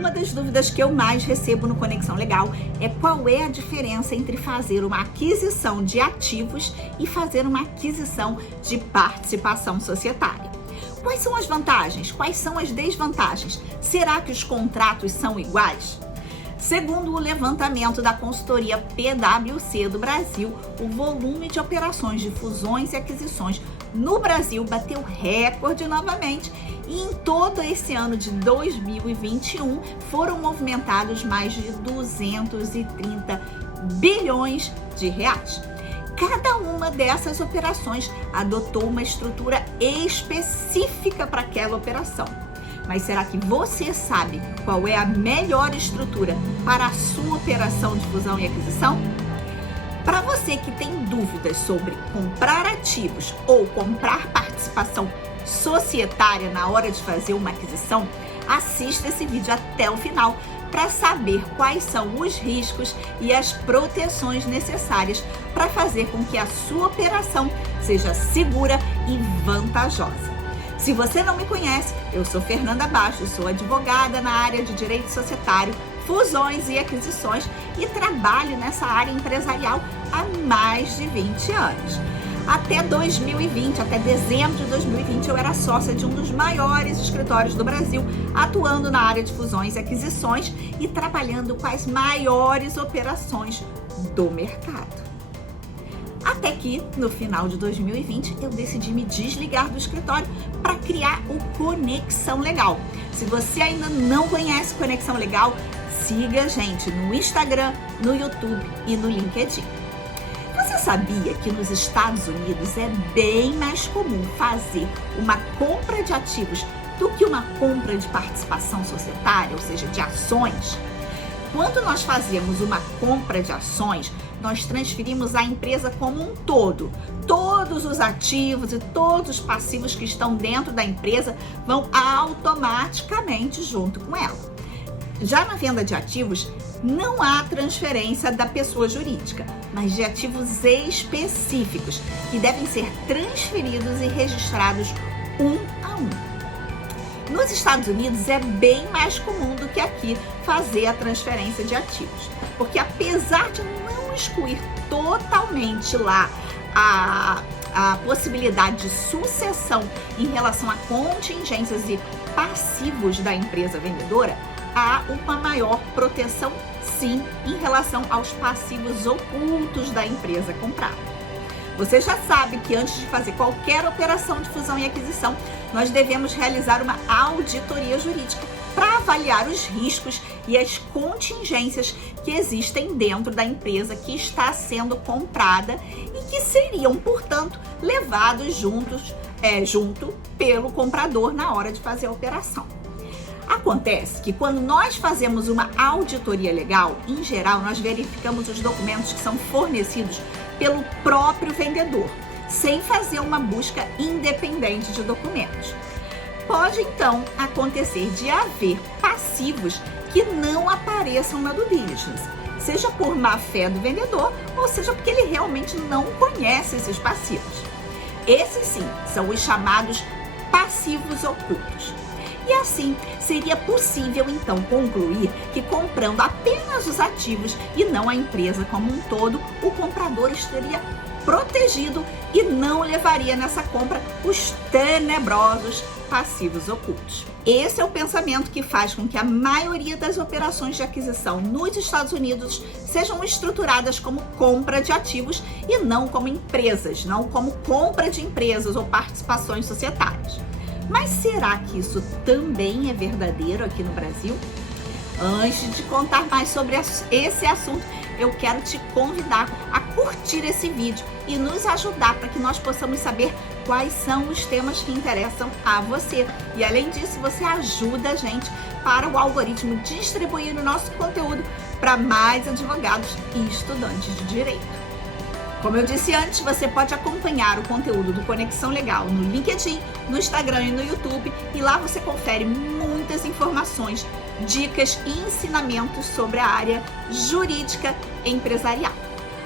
Uma das dúvidas que eu mais recebo no Conexão Legal é qual é a diferença entre fazer uma aquisição de ativos e fazer uma aquisição de participação societária. Quais são as vantagens? Quais são as desvantagens? Será que os contratos são iguais? Segundo o levantamento da consultoria PwC do Brasil, o volume de operações de fusões e aquisições no Brasil bateu recorde novamente e em todo esse ano de 2021 foram movimentados mais de 230 bilhões de reais. Cada uma dessas operações adotou uma estrutura específica para aquela operação. Mas será que você sabe qual é a melhor estrutura para a sua operação de fusão e aquisição? Para você que tem dúvidas sobre comprar ativos ou comprar participação societária na hora de fazer uma aquisição, assista esse vídeo até o final para saber quais são os riscos e as proteções necessárias para fazer com que a sua operação seja segura e vantajosa. Se você não me conhece, eu sou Fernanda Bastos, sou advogada na área de direito societário, fusões e aquisições e trabalho nessa área empresarial há mais de 20 anos. Até 2020, até dezembro de 2020, eu era sócia de um dos maiores escritórios do Brasil, atuando na área de fusões e aquisições e trabalhando com as maiores operações do mercado. Até que, no final de 2020, eu decidi me desligar do escritório para criar o Conexão Legal. Se você ainda não conhece Conexão Legal, siga a gente no Instagram, no YouTube e no LinkedIn. Você sabia que nos Estados Unidos é bem mais comum fazer uma compra de ativos do que uma compra de participação societária, ou seja, de ações? Quando nós fazemos uma compra de ações, nós transferimos a empresa como um todo. Todos os ativos e todos os passivos que estão dentro da empresa vão automaticamente junto com ela. Já na venda de ativos, não há transferência da pessoa jurídica, mas de ativos específicos que devem ser transferidos e registrados um a um. Nos Estados Unidos é bem mais comum do que aqui fazer a transferência de ativos, porque apesar de não excluir totalmente lá a possibilidade de sucessão em relação a contingências e passivos da empresa vendedora, há uma maior proteção, sim, em relação aos passivos ocultos da empresa comprada. Você já sabe que antes de fazer qualquer operação de fusão e aquisição, nós devemos realizar uma auditoria jurídica para avaliar os riscos e as contingências que existem dentro da empresa que está sendo comprada e que seriam, portanto, levados junto pelo comprador na hora de fazer a operação. Acontece que quando nós fazemos uma auditoria legal, em geral, nós verificamos os documentos que são fornecidos pelo próprio vendedor, sem fazer uma busca independente de documentos. Pode, então, acontecer de haver passivos que não apareçam na due diligence, seja por má fé do vendedor, ou seja porque ele realmente não conhece esses passivos. Esses, sim, são os chamados passivos ocultos. E assim, seria possível então concluir que comprando apenas os ativos e não a empresa como um todo, o comprador estaria protegido e não levaria nessa compra os tenebrosos passivos ocultos. Esse é o pensamento que faz com que a maioria das operações de aquisição nos Estados Unidos sejam estruturadas como compra de ativos e não como empresas, não como compra de empresas ou participações societárias. Mas será que isso também é verdadeiro aqui no Brasil? Antes de contar mais sobre esse assunto, eu quero te convidar a curtir esse vídeo e nos ajudar para que nós possamos saber quais são os temas que interessam a você. E além disso, você ajuda a gente para o algoritmo distribuir o nosso conteúdo para mais advogados e estudantes de direito. Como eu disse antes, você pode acompanhar o conteúdo do Conexão Legal no LinkedIn, no Instagram e no YouTube, e lá você confere muitas informações, dicas e ensinamentos sobre a área jurídica empresarial.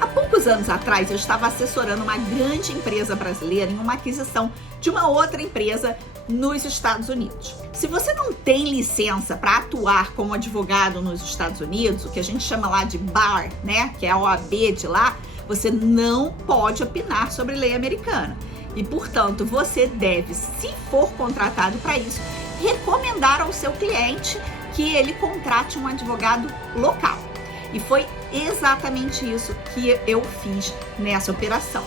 A ponto poucos anos atrás, eu estava assessorando uma grande empresa brasileira em uma aquisição de uma outra empresa nos Estados Unidos. Se você não tem licença para atuar como advogado nos Estados Unidos, o que a gente chama lá de bar, né, que é a OAB de lá, você não pode opinar sobre lei americana. E, portanto, você deve, se for contratado para isso, recomendar ao seu cliente que ele contrate um advogado local. E foi exatamente isso que eu fiz nessa operação.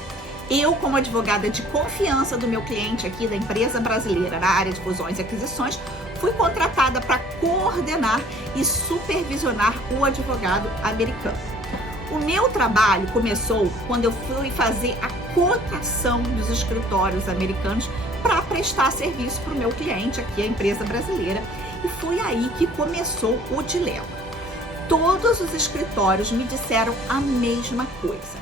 Eu, como advogada de confiança do meu cliente aqui da empresa brasileira na área de fusões e aquisições, fui contratada para coordenar e supervisionar o advogado americano. O meu trabalho começou quando eu fui fazer a cotação dos escritórios americanos para prestar serviço para o meu cliente aqui, a empresa brasileira, e foi aí que começou o dilema. Todos os escritórios me disseram a mesma coisa.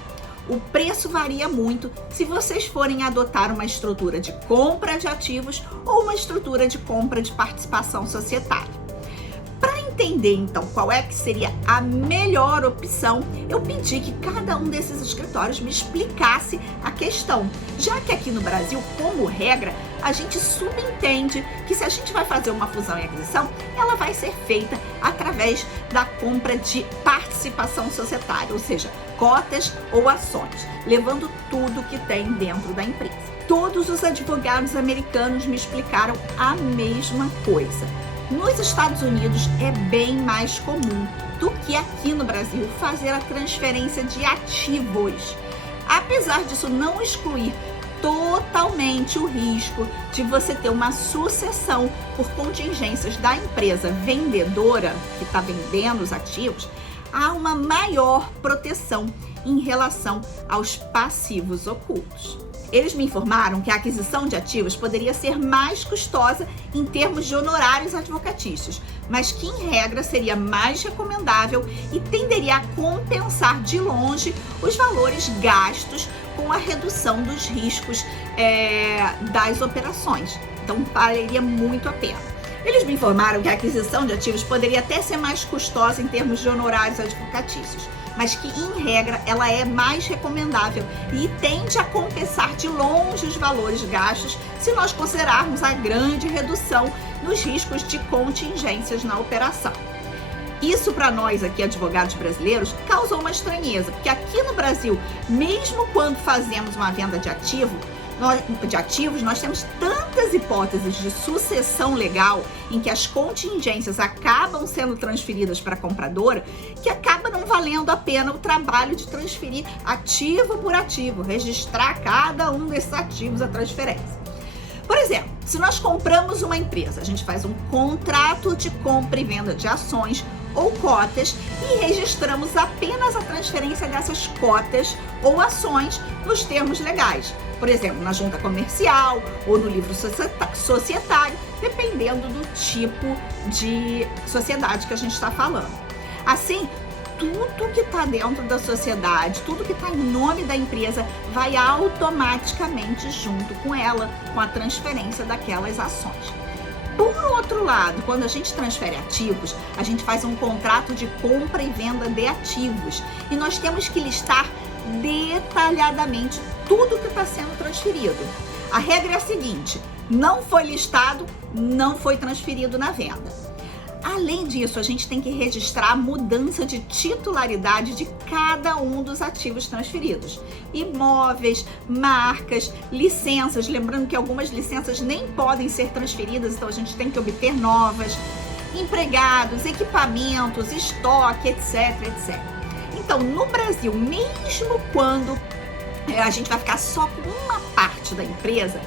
O preço varia muito se vocês forem adotar uma estrutura de compra de ativos ou uma estrutura de compra de participação societária. Para entender, então, qual é que seria a melhor opção, eu pedi que cada um desses escritórios me explicasse a questão, já que aqui no Brasil, como regra, a gente subentende que se a gente vai fazer uma fusão e aquisição, ela vai ser feita através da compra de participação societária, ou seja, cotas ou ações, levando tudo que tem dentro da empresa. Todos os advogados americanos me explicaram a mesma coisa. Nos Estados Unidos é bem mais comum do que aqui no Brasil fazer a transferência de ativos. Apesar disso não excluir totalmente o risco de você ter uma sucessão por contingências da empresa vendedora que está vendendo os ativos, há uma maior proteção em relação aos passivos ocultos. Eles me informaram que a aquisição de ativos poderia ser mais custosa em termos de honorários advocatícios, mas que em regra seria mais recomendável e tenderia a compensar de longe os valores gastos com a redução dos riscos das operações. Então valeria muito a pena. Eles me informaram que a aquisição de ativos poderia até ser mais custosa em termos de honorários advocatícios, mas que, em regra, ela é mais recomendável e tende a compensar de longe os valores gastos se nós considerarmos a grande redução nos riscos de contingências na operação. Isso, para nós aqui, advogados brasileiros, causou uma estranheza, porque aqui no Brasil, mesmo quando fazemos uma venda de ativos, nós temos tantas hipóteses de sucessão legal em que as contingências acabam sendo transferidas para a compradora, que acaba não valendo a pena o trabalho de transferir ativo por ativo, registrar cada um desses ativos a transferência. Por exemplo, se nós compramos uma empresa, a gente faz um contrato de compra e venda de ações ou cotas e registramos apenas a transferência dessas cotas ou ações nos termos legais. Por exemplo, na junta comercial ou no livro societário, dependendo do tipo de sociedade que a gente está falando. Assim, tudo que está dentro da sociedade, tudo que está em nome da empresa, vai automaticamente junto com ela, com a transferência daquelas ações. Por outro lado, quando a gente transfere ativos, a gente faz um contrato de compra e venda de ativos e nós temos que listar detalhadamente tudo que está sendo transferido. A regra é a seguinte: não foi listado, não foi transferido na venda. Além disso, a gente tem que registrar a mudança de titularidade de cada um dos ativos transferidos. Imóveis, marcas, licenças, lembrando que algumas licenças nem podem ser transferidas, então a gente tem que obter novas, empregados, equipamentos, estoque, etc, etc. Então, no Brasil, mesmo quando a gente vai ficar só com uma parte da empresa,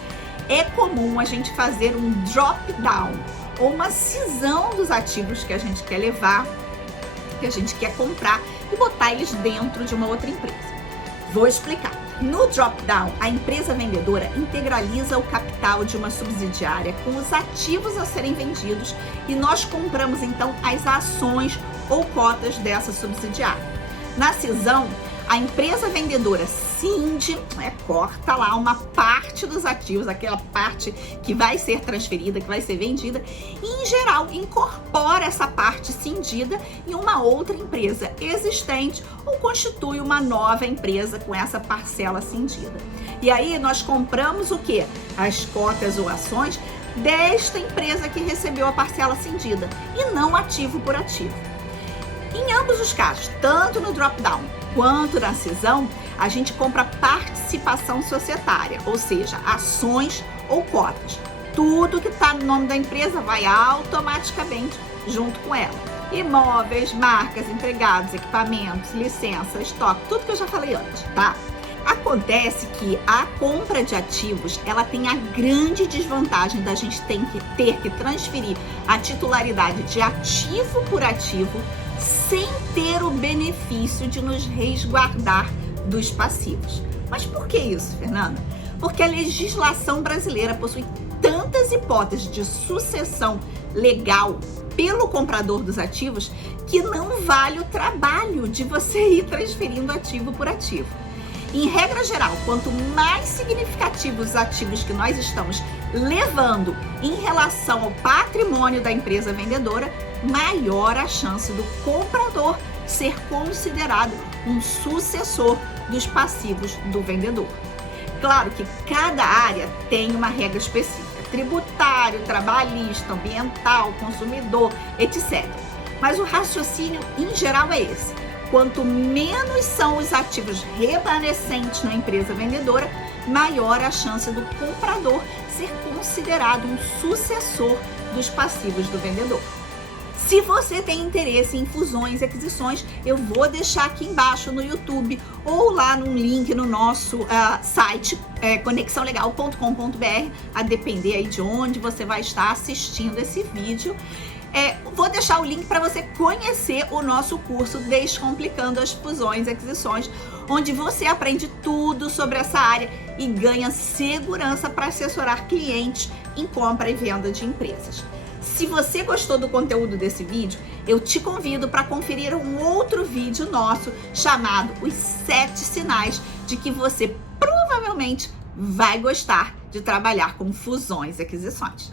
é comum a gente fazer um drop-down, ou uma cisão dos ativos que a gente quer levar, que a gente quer comprar e botar eles dentro de uma outra empresa. Vou explicar. No drop-down, a empresa vendedora integraliza o capital de uma subsidiária com os ativos a serem vendidos e nós compramos então as ações ou cotas dessa subsidiária. Na cisão, A empresa vendedora cinde, corta lá uma parte dos ativos, aquela parte que vai ser transferida, que vai ser vendida, e em geral incorpora essa parte cindida em uma outra empresa existente ou constitui uma nova empresa com essa parcela cindida. E aí nós compramos o quê? As cotas ou ações desta empresa que recebeu a parcela cindida e não ativo por ativo. Em ambos os casos, tanto no drop-down quanto na cisão, a gente compra participação societária, ou seja, ações ou cotas. Tudo que está no nome da empresa vai automaticamente junto com ela. Imóveis, marcas, empregados, equipamentos, licença, estoque, tudo que eu já falei antes, tá? Acontece que a compra de ativos, ela tem a grande desvantagem da gente ter que transferir a titularidade de ativo por ativo sem ter o benefício de nos resguardar dos passivos. Mas por que isso, Fernanda? Porque a legislação brasileira possui tantas hipóteses de sucessão legal pelo comprador dos ativos que não vale o trabalho de você ir transferindo ativo por ativo. Em regra geral, quanto mais significativos os ativos que nós estamos levando em relação ao patrimônio da empresa vendedora, maior a chance do comprador ser considerado um sucessor dos passivos do vendedor. Claro que cada área tem uma regra específica, tributário, trabalhista, ambiental, consumidor, etc. Mas o raciocínio em geral é esse. Quanto menos são os ativos remanescentes na empresa vendedora, maior a chance do comprador ser considerado um sucessor dos passivos do vendedor. Se você tem interesse em fusões e aquisições, eu vou deixar aqui embaixo no YouTube ou lá no link no nosso site conexãolegal.com.br, a depender aí de onde você vai estar assistindo esse vídeo. Vou deixar o link para você conhecer o nosso curso Descomplicando as Fusões e Aquisições, onde você aprende tudo sobre essa área e ganha segurança para assessorar clientes em compra e venda de empresas. Se você gostou do conteúdo desse vídeo, eu te convido para conferir um outro vídeo nosso chamado Os 7 Sinais de que você provavelmente vai gostar de trabalhar com fusões e aquisições.